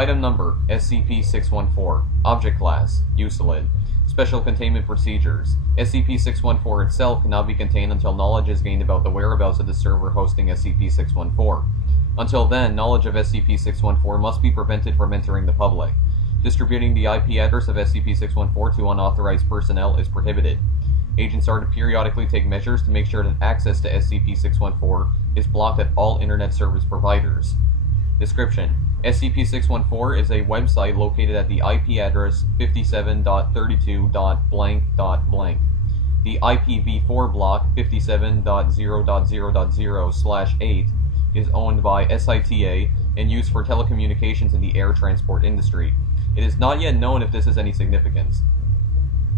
Item Number, SCP-614. Object Class, USELID. Special Containment Procedures. SCP-614 itself cannot be contained until knowledge is gained about the whereabouts of the server hosting SCP-614. Until then, knowledge of SCP-614 must be prevented from entering the public. Distributing the IP address of SCP-614 to unauthorized personnel is prohibited. Agents are to periodically take measures to make sure that access to SCP-614 is blocked at all Internet service providers. Description: SCP-614 is a website located at the IP address 57.32.blank.blank. The IPv4 block 57.0.0.0/8 is owned by SITA and used for telecommunications in the air transport industry. It is not yet known if this has any significance.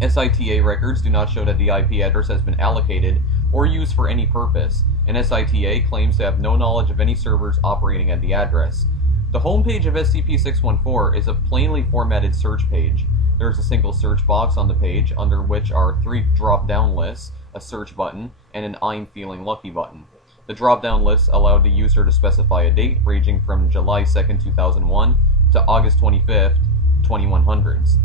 SITA records do not show that the IP address has been allocated or used for any purpose, and SITA claims to have no knowledge of any servers operating at the address. The homepage of SCP-614 is a plainly formatted search page. There is a single search box on the page, under which are 3 drop-down lists, a search button, and an I'm feeling lucky button. The drop-down lists allow the user to specify a date ranging from July 2nd, 2001 to August 25th, 2100s.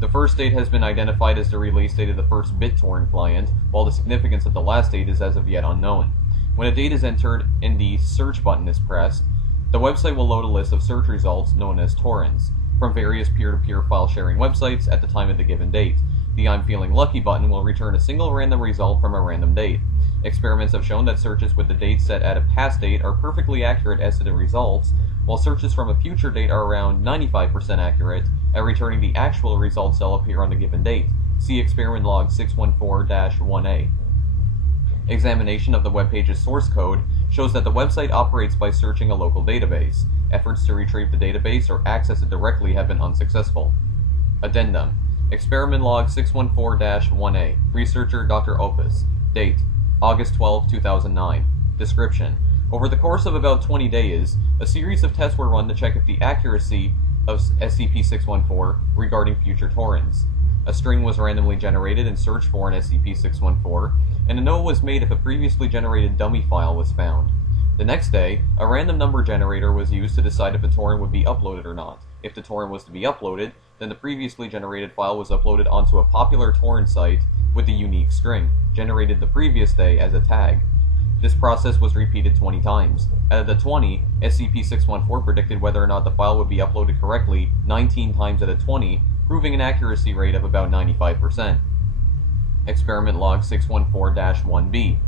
The first date has been identified as the release date of the first BitTorrent client, while the significance of the last date is as of yet unknown. When a date is entered and the search button is pressed, the website will load a list of search results known as torrents from various peer-to-peer file-sharing websites at the time of the given date. The I'm feeling lucky button will return a single random result from a random date. Experiments have shown that searches with the date set at a past date are perfectly accurate as to the results, while searches from a future date are around 95% accurate at returning the actual results that will appear on the given date. See Experiment Log 614-1A. Examination of the web page's source code shows that the website operates by searching a local database. Efforts to retrieve the database or access it directly have been unsuccessful. Addendum: Experiment Log 614-1A. Researcher Dr. Opus. Date: August 12, 2009. Description: Over the course of about 20 days, a series of tests were run to check if the accuracy of SCP-614 regarding future torrents. A string was randomly generated and searched for in SCP-614, and a note was made if a previously generated dummy file was found. The next day, a random number generator was used to decide if a torrent would be uploaded or not. If the torrent was to be uploaded, then the previously generated file was uploaded onto a popular torrent site with the unique string, generated the previous day as a tag. This process was repeated 20 times. Out of the 20, SCP-614 predicted whether or not the file would be uploaded correctly 19 times out of 20, proving an accuracy rate of about 95%. Experiment Log 614-1B.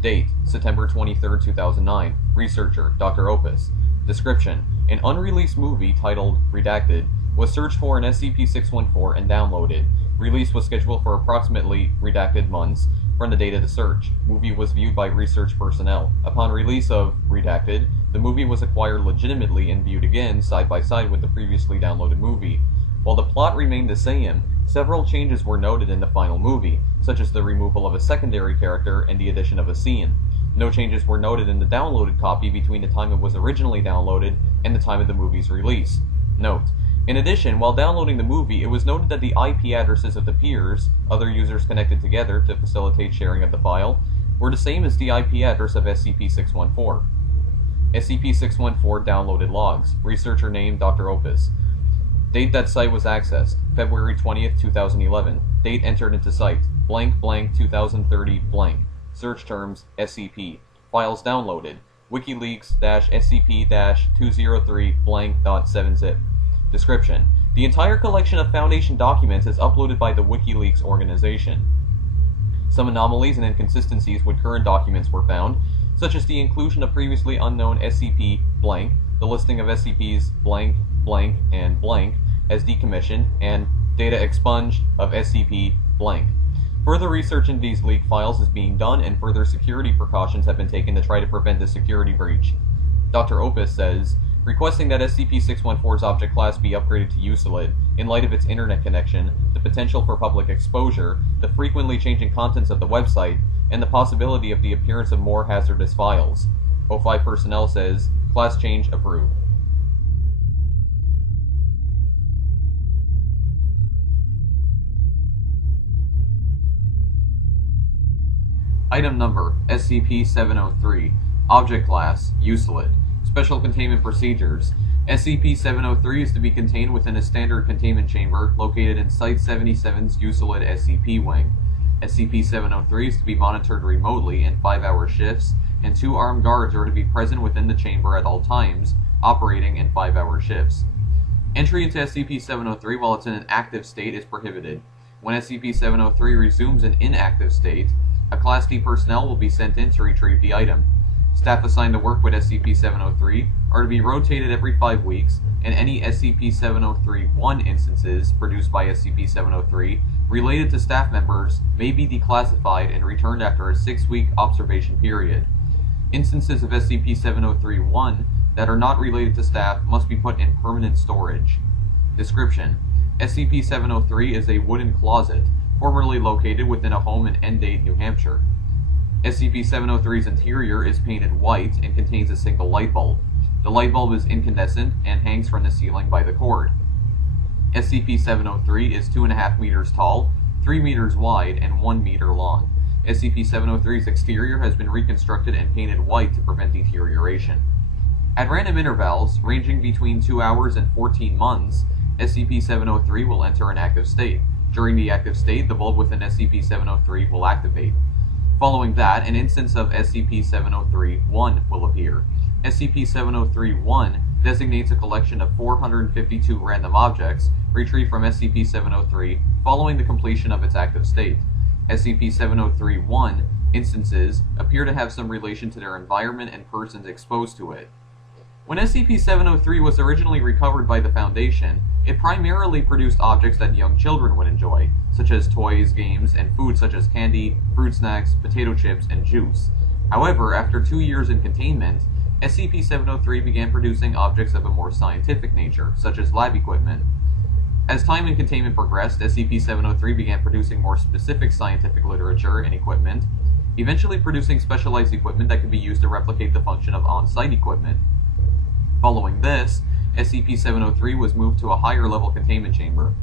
Date: September 23, 2009. Researcher Dr. Opus. Description: An unreleased movie titled Redacted was searched for in SCP-614 and downloaded. Release was scheduled for approximately redacted months from the date of the search. Movie was viewed by research personnel. Upon release of Redacted, the movie was acquired legitimately and viewed again side by side with the previously downloaded movie. While the plot remained the same, several changes were noted in the final movie, such as the removal of a secondary character and the addition of a scene. No changes were noted in the downloaded copy between the time it was originally downloaded and the time of the movie's release. Note: In addition, while downloading the movie, it was noted that the IP addresses of the peers, other users connected together to facilitate sharing of the file, were the same as the IP address of SCP-614. SCP-614 downloaded logs. Researcher name Dr. Opus. Date that site was accessed: February 20th, 2011. Date entered into site: blank blank 2030 blank. Search terms: SCP. Files downloaded: WikiLeaks-SCP-203 blank.7zip. Description: The entire collection of Foundation documents is uploaded by the WikiLeaks organization. Some anomalies and inconsistencies with current documents were found, such as the inclusion of previously unknown SCP blank, the listing of SCPs blank, blank, and blank as decommissioned, and data expunged of SCP blank. Further research into these leaked files is being done, and further security precautions have been taken to try to prevent a security breach. Dr. Opus says, requesting that SCP-614's object class be upgraded to USELID in light of its internet connection, the potential for public exposure, the frequently changing contents of the website, and the possibility of the appearance of more hazardous files. O5 personnel says, class change approved. Item Number, SCP-703. Object Class, USELID. Special Containment Procedures. SCP-703 is to be contained within a standard containment chamber located in Site-77's USOLID SCP wing. SCP-703 is to be monitored remotely in 5-hour shifts, and 2 armed guards are to be present within the chamber at all times, operating in 5-hour shifts. Entry into SCP-703 while it's in an active state is prohibited. When SCP-703 resumes an inactive state, a Class D personnel will be sent in to retrieve the item. Staff assigned to work with SCP-703 are to be rotated every 5 weeks, and any SCP-703-1 instances produced by SCP-703 related to staff members may be declassified and returned after a 6-week observation period. Instances of SCP-703-1 that are not related to staff must be put in permanent storage. Description: SCP-703 is a wooden closet, formerly located within a home in Endade, New Hampshire. SCP-703's interior is painted white and contains a single light bulb. The light bulb is incandescent and hangs from the ceiling by the cord. SCP-703 is 2.5 meters tall, 3 meters wide, and 1 meter long. SCP-703's exterior has been reconstructed and painted white to prevent deterioration. At random intervals, ranging between 2 hours and 14 months, SCP-703 will enter an active state. During the active state, the bulb within SCP-703 will activate. Following that, an instance of SCP-703-1 will appear. SCP-703-1 designates a collection of 452 random objects retrieved from SCP-703 following the completion of its active state. SCP-703-1 instances appear to have some relation to their environment and persons exposed to it. When SCP-703 was originally recovered by the Foundation, it primarily produced objects that young children would enjoy, such as toys, games, and food such as candy, fruit snacks, potato chips, and juice. However, after 2 years in containment, SCP-703 began producing objects of a more scientific nature, such as lab equipment. As time in containment progressed, SCP-703 began producing more specific scientific literature and equipment, eventually producing specialized equipment that could be used to replicate the function of on-site equipment. Following this, SCP-703 was moved to a higher-level containment chamber.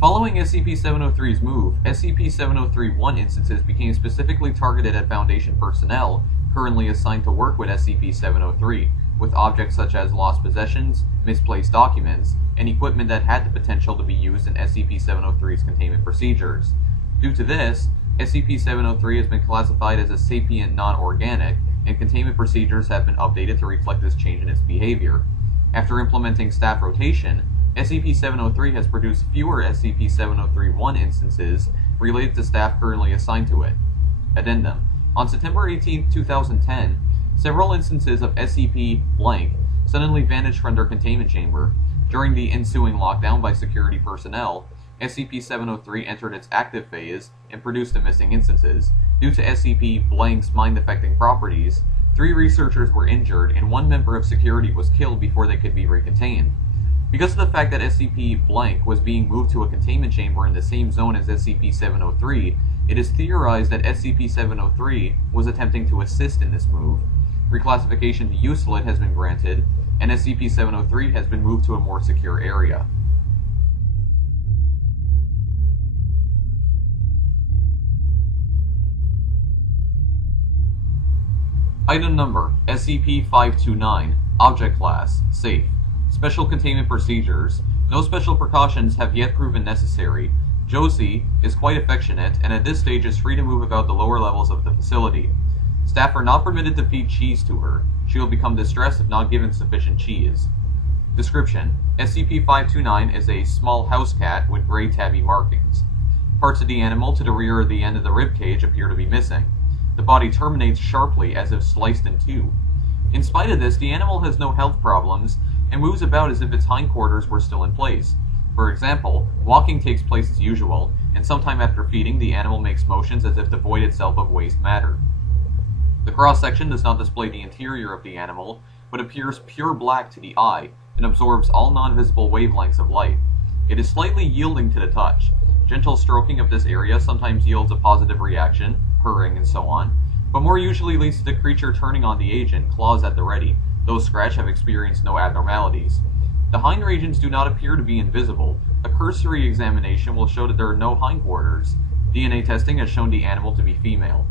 Following SCP-703's move, SCP-703-1 instances became specifically targeted at Foundation personnel currently assigned to work with SCP-703, with objects such as lost possessions, misplaced documents, and equipment that had the potential to be used in SCP-703's containment procedures. Due to this, SCP-703 has been classified as a sapient non-organic, and containment procedures have been updated to reflect this change in its behavior. After implementing staff rotation, SCP-703 has produced fewer SCP-703-1 instances related to staff currently assigned to it. Addendum: on September 18, 2010, several instances of SCP-blank suddenly vanished from their containment chamber. During the ensuing lockdown by security personnel, SCP-703 entered its active phase and produced the missing instances. Due to SCP-blank's mind-affecting properties, 3 researchers were injured and 1 member of security was killed before they could be recontained. Because of the fact that SCP-blank was being moved to a containment chamber in the same zone as SCP-703, it is theorized that SCP-703 was attempting to assist in this move. Reclassification to USOLID has been granted, and SCP-703 has been moved to a more secure area. Item Number: SCP-529. Object Class: Safe. Special Containment Procedures: no special precautions have yet proven necessary. Josie is quite affectionate and at this stage is free to move about the lower levels of the facility. Staff are not permitted to feed cheese to her. She will become distressed if not given sufficient cheese. Description: SCP-529 is a small house cat with gray tabby markings. Parts of the animal to the rear of the end of the ribcage appear to be missing. The body terminates sharply as if sliced in two. In spite of this, the animal has no health problems and moves about as if its hindquarters were still in place. For example, walking takes place as usual, and sometime after feeding, the animal makes motions as if to void itself of waste matter. The cross-section does not display the interior of the animal, but appears pure black to the eye and absorbs all non-visible wavelengths of light. It is slightly yielding to the touch. Gentle stroking of this area sometimes yields a positive reaction, purring and so on, but more usually leads to the creature turning on the agent, claws at the ready. Those scratched have experienced no abnormalities. The hind regions do not appear to be invisible. A cursory examination will show that there are no hindquarters. DNA testing has shown the animal to be female.